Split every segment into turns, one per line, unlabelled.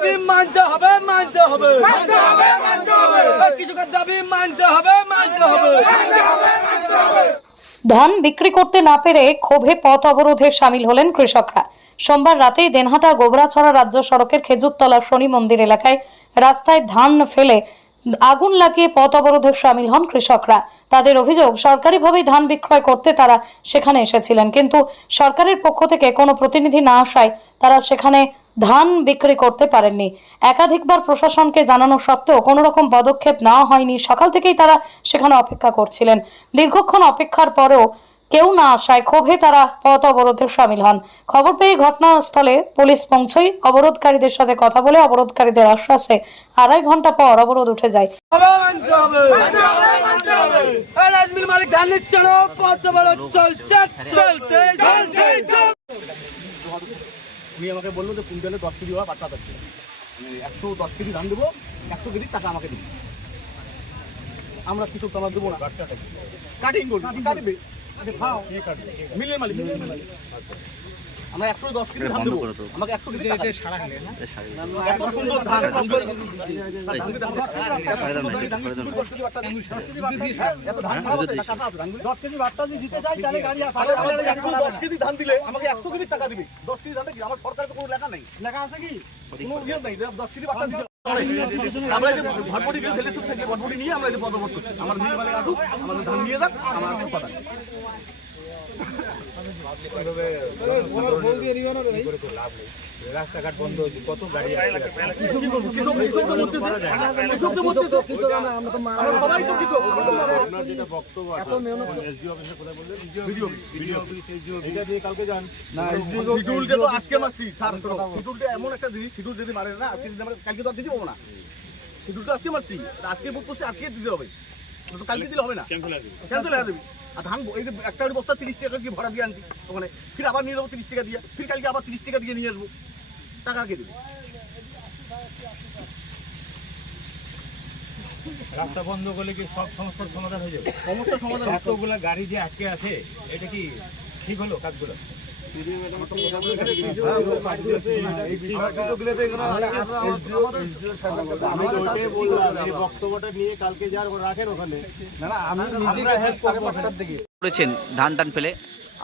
দাবি মানতে হবে মানতে হবে। কৃষকের দাবি মানতে হবে মানতে হবে।
ধান বিক্রি করতে না পেরে ক্ষোভে পথ অবরোধে সামিল হলেন কৃষকরা। সোমবার রাতেই দেনহাটা গোবরাছড়া রাজ্য সড়কের খেজুরতলা শনি মন্দির এলাকায় রাস্তায় ধান ফেলে আগুন লাগিয়ে পথ অবরোধে সামিল হন কৃষকরা। তাদের অভিযোগ সরকারিভাবেই ধান বিক্রয় করতে তারা সেখানে এসেছিলেন। কিন্তু সরকারের পক্ষ থেকে কোনো প্রতিনিধি না আসায় তারা সেখানে ধান বিক্রি করতে পারেননি। একাধিকবার প্রশাসনকে জানানো সত্ত্বেও কোনো রকম পদক্ষেপ নেওয়া হয়নি। সকাল থেকেই তারা সেখানে অপেক্ষা করছিলেন। দীর্ঘক্ষণ অপেক্ষার পরেও কেউ না আসায় ক্ষোভে তারা পথ অবরোধে সামিল হন। খবর পেয়ে ঘটনাস্থলে পুলিশ পৌঁছই অবরোধকারীদের সাথে কথা বলে অবরোধকারীদের আশ্বাসে আড়াই ঘণ্টা পর অবরোধ উঠে যায়।
উনি আমাকে বলল যে কুইন্টালে দশ কেজি হওয়া বাচ্চা পাচ্ছে মানে একশো দশ কেজি ধান দেবো একশো কেজি টাকা আমাকে দিবি আমরা কিছু তোমার দেবো না। কাটিং করবি কি কাটবে। খাও। মিলের মালিক মিলের মালিক। আমরা একশো দশ কেজি ধান দেবো। আমাকে একশো কেজি টাকা এত সুন্দর ধান।
দশ কেজি ভাতটা যদি দিতে চাই তাহলে গাড়ি
একশো দশ কেজি ধান দিলে আমাকে একশো কেজি টাকা দিবি। দশ কেজি ধানটা কি আমার সরকারের তো কোনো লেখা নেই।
লেখা আছে কি?
কোনো ইয়ে নেই। দশ কেজি বাচ্চা দিতে আমরা এই যে ভটভটি ভটভটি নিয়ে আমরা এই যে পদবর্ত। করছি আমার মিল মালিক আসুক আমাদের ধান নিয়ে যাক আমার কথা।
রাস্তাঘাট বন্ধ হয়েছে কত গাড়ি
তো তো তো তো এমন একটা জিনিস শিডিউল যদি মারে না আজকে যদি কালকে তো আর দিতে পাবো না। শিডিউলটা আজকে মারছি আজকে বুক করছি আজকে দিতে হবে। তো কালকে দিলে হবে না।
ক্যান্সেল
হয়ে যাবে। আর ধান এই যে একটা করে বস্তা তিরিশ টাকা দিয়ে ভরা দিয়ে আনছি ওখানে। ফির আবার নিয়ে যাব তিরিশ টাকা দিয়ে। ফির কালকে আবার তিরিশ টাকা দিয়ে নিয়ে আসব। টাকা কে দেবো?
রাস্তা বন্ধ করলে কি সব সমস্যার সমাধান হয়ে যাবে?
সমস্যার সমাধান
এতগুলো গাড়ি যে আটকে আছে এটা কি ঠিক হলো কাজগুলো?
করেছেন ধান টান ফেলে?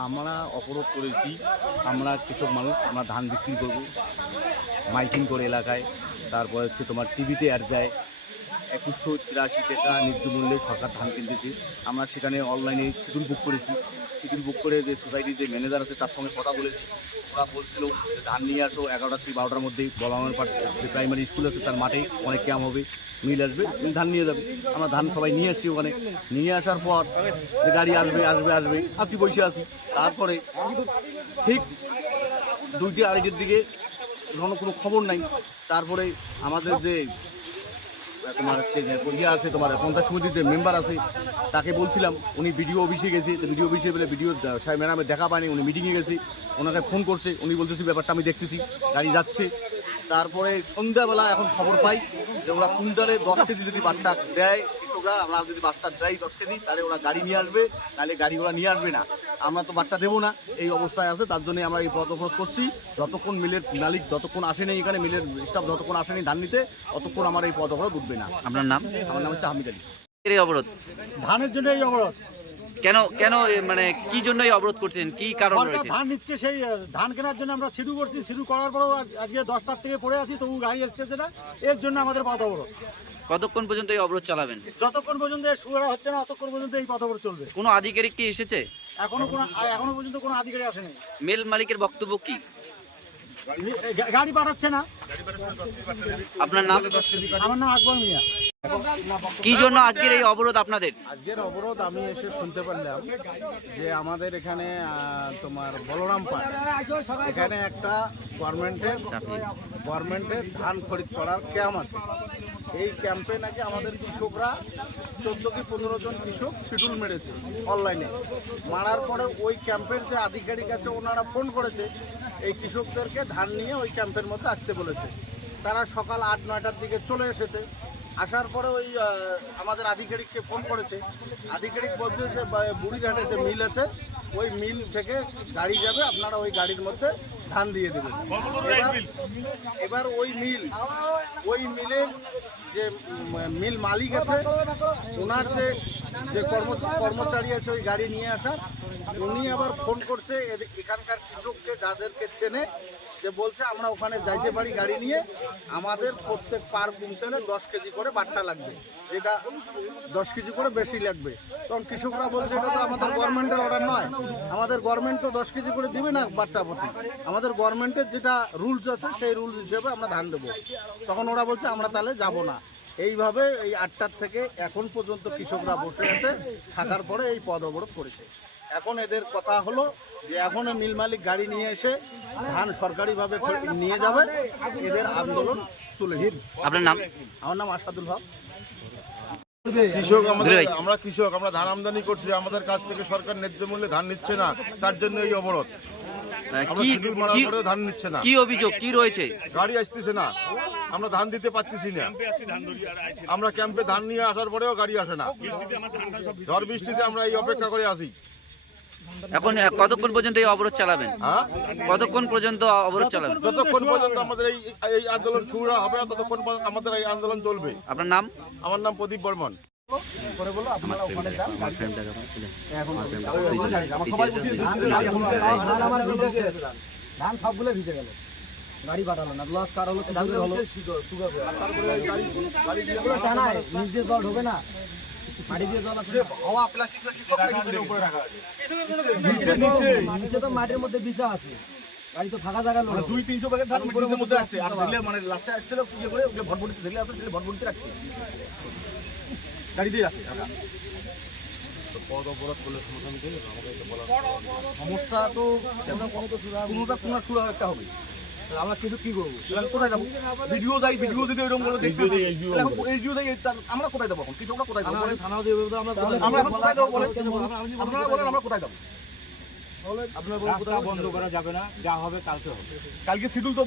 আমরা অবরোধ করেছি। আমরা কৃষক মানুষ, আমরা ধান বিক্রি করব। মাইকিং করে এলাকায়। তারপর হচ্ছে তোমার টিভিতে অ্যাড দেয়। একুশশো তিরাশি টাকা ন্যায্য মূল্যে সরকার ধান কিনতেছে। আমরা সেখানে অনলাইনে শিডিউল বুক করেছি। শিডিউল বুক করে যে সোসাইটির যে ম্যানেজার আছে তার সঙ্গে কথা বলেছি। ওরা বলছিল যে ধান নিয়ে আসো, এগারোটা থেকে বারোটার মধ্যেই বলামের পাট যে প্রাইমারি স্কুল আছে তার মাঠে অনেক ক্যাম্প হবে মিল আসবে ধান নিয়ে যাবে। আমরা ধান সবাই নিয়ে আসছি ওখানে। নিয়ে আসার পর গাড়ি আসবে আসবে আসবে আছি বসে আছি। তারপরে ঠিক দুইটি, আড়াইটের দিকে কোনো খবর নাই। তারপরে আমাদের যে তোমার হচ্ছে ইয়ে আছে, তোমার পঞ্চাশ সমিতির যে মেম্বার আছে, তাকে বলছিলাম, উনি বিডিও অফিসে গেছে, তো বিডিও অফিসে বলে বিডিও সাহেব ম্যাডামে দেখা পায়নি, উনি মিটিংয়ে গেছে, ওনাকে ফোন করছে, উনি বলতেছি, ব্যাপারটা আমি দেখতেছি, গাড়ি যাচ্ছে। তারপরে সন্ধ্যাবেলা এখন খবর পাই যে ওরা কুইন্টালে দশ কেজি যদি বাচ্চা দেয় কৃষকরা আমরা যদি বাসটা দেয় দশ কেজি তাহলে ওরা গাড়ি নিয়ে আসবে তাহলে গাড়ি ওরা নিয়ে আসবে না। আমরা তো বাচ্চা দেবো না এই অবস্থায় আছে তার জন্য আমরা এই পথ অবরোধ করছি। যতক্ষণ মিলের মালিক যতক্ষণ আসেনি এখানে মিলের স্টাফ যতক্ষণ আসেনি ধান নিতে ততক্ষণ আমার এই পথ অবরোধ উঠবে না।
আপনার নাম?
আমার নাম হচ্ছে হামিদ আলী।
এই অবরোধ
ধানের জন্য এই অবরোধ?
কেন কেন মানে কি জন্য এই অবরোধ করছেন? কি কারণ রয়েছে?
ধান নিচ্ছে সেই ধান কেনার জন্য আমরা সিডু করছি সিডু করার পরেও আজ- আজকে দশটার থেকে পড়ে আছি তবু গাড়ি আসতেছে না। এর জন্য আমাদের পথ অবরোধ।
কতক্ষণ পর্যন্ত এই অবরোধ চালাবেন?
যতক্ষণ পর্যন্ত সুবিধা হচ্ছে না ততক্ষণ পর্যন্ত এই পথ অবরোধ চলবে।
কোনো আধিকারিক কি এসেছে?
এখনও কোনো এখনও পর্যন্ত কোনো আধিকারিক আসেনি।
মেল মালিকের বক্তব্য কি?
গাড়ি পাঠাচ্ছে না।
আপনার নাম?
আমার নাম আকবর মিয়া।
কি জন্য আজকের এই অবরোধ আপনাদের?
আজকের অবরোধ আমি এসে শুনতে পারলাম যে আমাদের এখানে তোমার বলরাম পাট এখানে একটা গভর্নমেন্টের গভর্নমেন্টের ধান খরিদ করার ক্যাম্প আছে। এই ক্যাম্পে নাকি আমাদের কৃষকরা চোদ্দ কি পনেরো জন কৃষক শিডিউল মেরেছে অনলাইনে। মারার পরে ওই ক্যাম্পের যে আধিকারিক আছে ওনারা ফোন করেছে এই কৃষকদেরকে ধান নিয়ে ওই ক্যাম্পের মধ্যে আসতে বলেছে। তারা সকাল আট নয়টার দিকে চলে এসেছে। আসার পরে ওই আমাদের আধিকারিককে ফোন করেছে। আধিকারিক বলছে যে বুড়িঘাটে যে মিল আছে, ওই মিল থেকে গাড়ি যাবে, আপনারা ওই গাড়ির মধ্যে
ধান দিয়ে দেবেন। এবার এবার ওই মিল ওই মিলের যে মিল মালিক আছে, ওনার যে যে কর্ম, কর্মচারী আছে ওই গাড়ি নিয়ে আসা উনি আবার ফোন করছে এখানকার কৃষককে যাদেরকে চেনে, যে বলছে আমরা ওখানে যাইতে পারি গাড়ি নিয়ে, আমাদের প্রত্যেক পার কুইন্টালে দশ কেজি করে বাট্টা লাগবে, যেটা দশ কেজি করে বেশি লাগবে। তখন কৃষকরা বলছে, এটা তো আমাদের গভর্নমেন্টের অর্ডার নয়, আমাদের গভর্নমেন্ট তো দশ কেজি করে দিবে না বাট্টা প্রতি আমাদের গভর্নমেন্টের যেটা রুলস আছে, সেই রুলস হিসেবে আমরা ধান দেবো। তখন ওরা বলছে, আমরা তাহলে যাব না। এইভাবে এই আটটার থেকে এখন পর্যন্ত কৃষকরা বসে আছে, থাকার পরে এই পদ অবরোধ করেছে। এখন এদের কথা হলো যে এখন মিল মালিক গাড়ি নিয়ে এসে ধান সরকারিভাবে নিয়ে যাবে। এদের আন্দোলন তুলে
আপনার নাম?
আমার নাম আসাদুল হক।
কৃষক আমাদের আমরা কৃষক আমরা ধান আমদানি করছি আমাদের কাছ থেকে সরকার ন্যায্য মূল্যে ধান নিচ্ছে না তার জন্য এই অবরোধ। পরেও ধান নিচ্ছে না।
কি অভিযোগ? কি রয়েছে?
গাড়ি আসতেছে না। আমরা ধান দিতে পারতেছি না। আমরা ক্যাম্পে ধান নিয়ে আসার পরেও গাড়ি আসে না। ঝড় বৃষ্টিতে আমরা এই অপেক্ষা করে আসি
এখন কতক্ষণ পর্যন্ত এই অবরোধ চালাবেন?
হ্যাঁ?
কতক্ষণ পর্যন্ত অবরোধ চালাবেন?
যতক্ষণ পর্যন্ত আমাদের এই এই আন্দোলন শুরু হবে না ততক্ষণ পর্যন্ত আমাদের এই আন্দোলন চলবে।
আপনার নাম?
আমার নাম প্রদীপ বর্মন।
ধান সবগুলো ভিজে গেল। গাড়ি পাঠালো না লস কার হলো টানায় নিচ দিয়ে জল ঢোকে না। মাটি দিয়ে জল আসে
হাওয়া প্লাস্টিক প্লাস্টিক উপরে রাখা আছে।
নিচে তো মাটির মধ্যে বিছা আছে। গাড়ি তো ফাঁকা জায়গা লোক।
দুই তিনশো প্যাকেট ধান মিডিলের মধ্যে আসছে আর দিলে মানে লাস্টে আসছিল ইয়ে করে ওকে ভটভটিতে দিলে আসলে দিলে ভটভটিতে রাখছে। গাড়ি দিয়ে রাখছে ঢাকা। সমস্যা তো কোনোটা কোনো সুরা একটা হবে। আমরা কিছু কি করব? কোথায় যাব? ভিডিও যাই ভিডিও যদি এরকম করে দেখতে আমরা কোথায় যাব এখন? কৃষকরা কোথায় যাব? বলেন?
দিয়ে আমরা
আমরা এখন কোথায় যাব বলেন? আপনারা বলেন আমরা কোথায় যাব?
রাস্তা বন্ধ করা যাবে না যা হবে কালকে হবে।
কালকে শিডিউল তো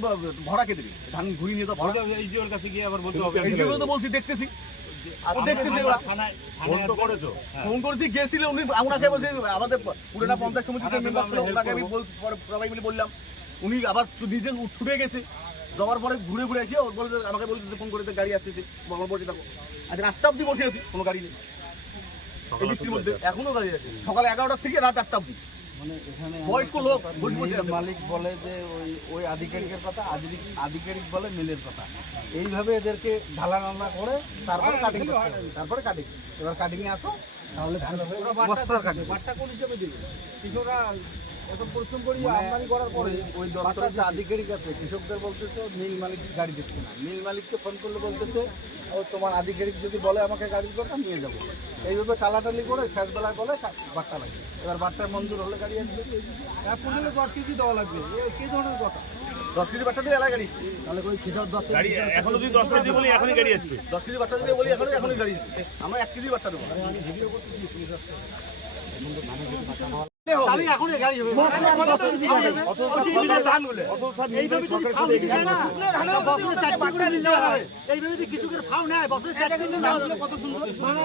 ভরা কে দিবি? ধান ঘুরিয়ে নিয়ে তো ভরা।
এইচডিওর কাছে গিয়ে আবার বলতে হবে।
এইচডিও তো বলছি দেখতেছি। আর দেখতেছি
ফোন করেছ।
গেছিল উনি। ওনাকে বলছে আমাদের পুরোটা পঞ্চায়েত সমিতিতে মেম্বার ছিল ওনাকে আমি বল- সবাই মিলে বললাম। উনি আবার নিজে ছুটে গেছে। যাওয়ার পরে ঘুরে ঘুরে এসে ওর বলছে আমাকে বলছে ফোন করে গাড়ি আসতেছে আমার বসে থাকো আজ আটটা অব্দি বসে আছি কোনো গাড়ি নেই। এই বৃষ্টির মধ্যে এখনও গাড়ি আছে। সকাল এগারোটার থেকে রাত আটটা অব্দি বয়স্ক লোক বসে বসে
মালিক বলে যে ওই ওই আধিকারিকের কথা আধিকারিক আধিকারিক বলে মিলের কথা। এইভাবে এদেরকে ঢালা রান্না করে তারপরে কাটিং করতে তারপরে কাটিং এবার কাটিং এ আসো তাহলে হবে। বস্তার কাটিং আমদানি করার পরে ওই দপ্তরের যে আধিকারিক আছে কৃষকদের বলতেছে মিল মালিক গাড়ি দিচ্ছে না। মিল মালিককে ফোন করলে বলতেছে ও তোমার আধিকারিক যদি বলে আমাকে গাড়ির কথা নিয়ে যাব। এইভাবে টালাটালি করে শেষ বলে বাট্টা লাগে। এবার বাট্টা মঞ্জুর হলে গাড়ি আসবে। পনেরো দশ কেজি দেওয়া লাগবে। কি ধরনের কথা?
দশ কেজি বাচ্চা দিয়ে এলাই গাড়ি
তাহলে ওই কৃষক দশ
গাড়ি এখন যদি দশ কেজি বলি এখনই গাড়ি আসবে।
দশ কেজি বাচ্চা দিয়ে বলি এখনই এখনই গাড়ি দিচ্ছে। আমরা এক কেজি বাচ্চা দেবো। গাড়ি কৃষকের নেয় বছরে চার দিন কত সুন্দর। মানে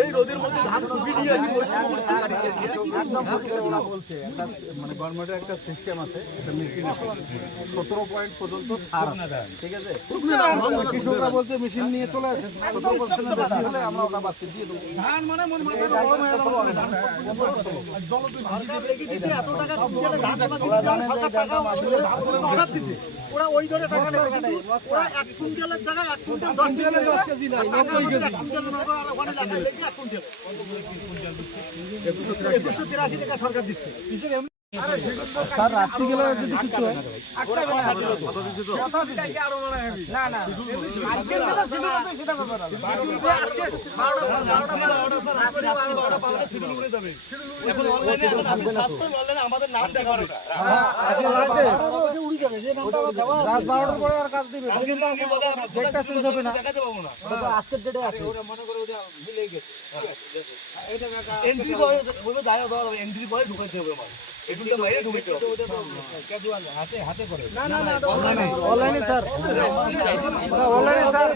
এই রোদের মধ্যে ধান শুকিয়ে দিয়ে
বলছে মানে গভর্নমেন্টের একটা সিস্টেম আছে সতেরো পয়েন্ট পর্যন্ত ঠিক আছে? কৃষকরা বলছে মেশিন নিয়ে চলে আসে সতেরো পার্সেন্ট বেশি হলে আমরা ওটা দিয়ে দেবো।
সরকার টাকা অর্ডার দিছে। ওরা ওই ধরে টাকা নেবে কিন্তু ওরা এক কুইন্টালের জায়গায় এক কুইন্টাল দশ দশ কেজি না মনে একুশশো তিরাশি টাকা সরকার দিচ্ছে।
স্যার রাত্রি গেলে যদি কিছু হয়
আমাদের নাম দেখা
রাত বারোটার পরে আর কাজ দিবে ডেটটা শেষ হবে না আজকের ডেটে আছে
এন্ট্রি করে এন্ট্রি করে ঢুকাইতে হবে আমার বাইরে
অনলাইনে স্যার। অনলাইনে। স্যার